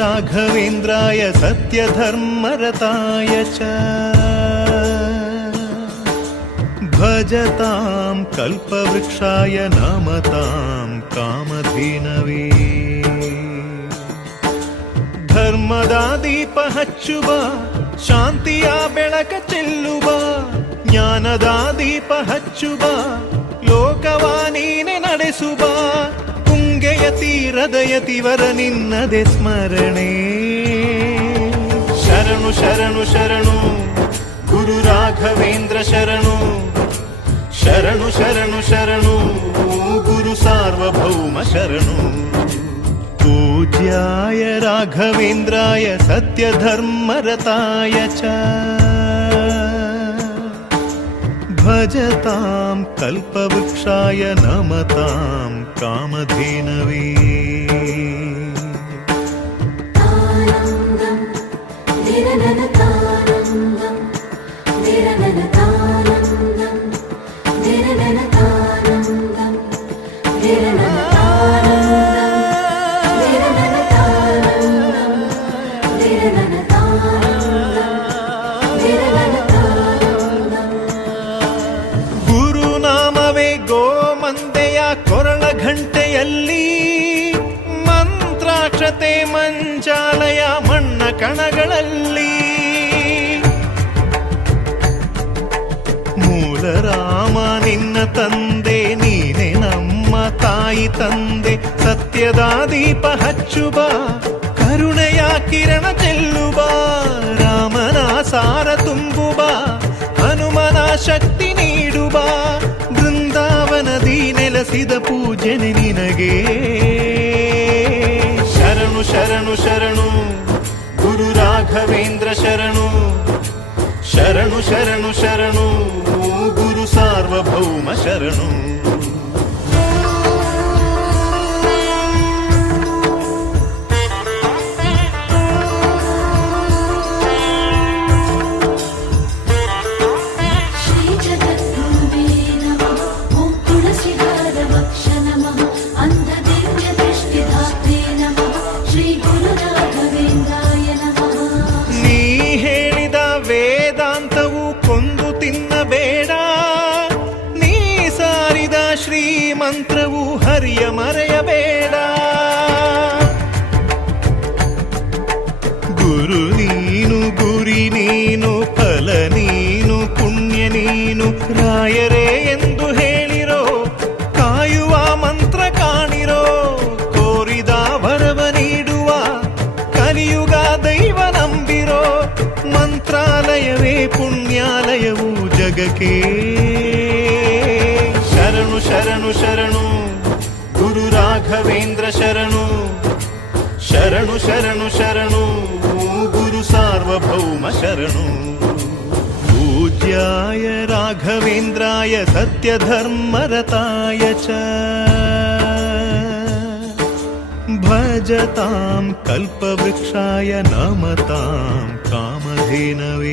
राघवेन्द्राय सत्यधर्मरताय च भजतां कल्पवृक्षाय नमतां कामधेनवे ಧರ್ಮದ ದೀಪ ಹಚ್ಚುವ ಶಾಂತಿಯ ಬೆಳಕ ಚೆಲ್ಲುವ ಜ್ಞಾನದ ದೀಪ ಹಚ್ಚುವ ಲೋಕವ ನೀನೆ ನಡೆಸುವ ತುಂಗೆಯ ತೀರದ ಯತಿವರ ನಿನ್ನದೆ ಸ್ಮರಣೆ ಶರಣು ಶರಣು ಶರಣು ಗುರು ರಾಘವೇಂದ್ರ ಶರಣು ಶರಣು ಶರಣು ಶರಣು ಗುರು ಸಾರ್ವಭೌಮ ಶರಣು पूज्याय राघवेन्द्राय सत्यधर्मरताय च भजतां कल्पवृक्षाय नमतां कामधेनवे ಗುರುನಾಮವೇ ಗೋಮಂದೆಯ ಕೊರಳ ಘಂಟೆಯಲ್ಲಿ ಮಂತ್ರಾಕ್ಷತೆ ಮಂಚಾಲಯ ಮಣ್ಣ ಕಣಗಳಲ್ಲಿ ಮೂಲ ರಾಮ ನಿನ್ನ ತಂದೆ ನೀನೆ ನಮ್ಮ ತಾಯಿ ತಂದೆ ಸತ್ಯದ ದೀಪ ಹಚ್ಚುವ ಕರುಣೆಯ ಕಿರಣ ಚೆಲ್ಲುವ ರಾಮನ ಸಾರ ತುಂಬುವ ಹನುಮನ ಶಕ್ತಿ ನೀಡುವ ಬೃಂದಾವನದಿ ನೆಲೆಸಿದ ಪೂಜನೆ ನಿನಗೆ ಶರಣು ಶರಣು ಶರಣು ಗುರು ರಾಘವೇಂದ್ರ ಶರಣು ಶರಣು ಶರಣು ಶರಣು ಗುರು ಸಾರ್ವಭೌಮ ಶರಣು ಮಂತ್ರವು ಹರಿಯ ಮರೆಯಬೇಡ ಗುರು ನೀನು ಗುರಿ ನೀನು ಫಲ ನೀನು ಪುಣ್ಯ ನೀನು ರಾಯರೇ ಎಂದು ಹೇಳಿರೋ ಕಾಯುವ ಮಂತ್ರ ಕಾಣಿರೋ ಕೋರಿದ ವರವ ನೀಡುವ ಕಲಿಯುಗ ದೈವ ನಂಬಿರೋ ಮಂತ್ರಾಲಯವೇ ಪುಣ್ಯಾಲಯವು ಜಗಕ್ಕೆ ಶರಣು ಶರಣು ಶರಣು ಗುರು ರಾಘವೇಂದ್ರ ಶರಣು ಶರಣು ಶರಣು ಶರಣು ಗುರು ಸಾರ್ವಭೌಮ ಶರಣು पूज्याय राघवेन्द्राय सत्यधर्मरताय च भजतां कल्पवृक्षाय नमतां कामधेनवे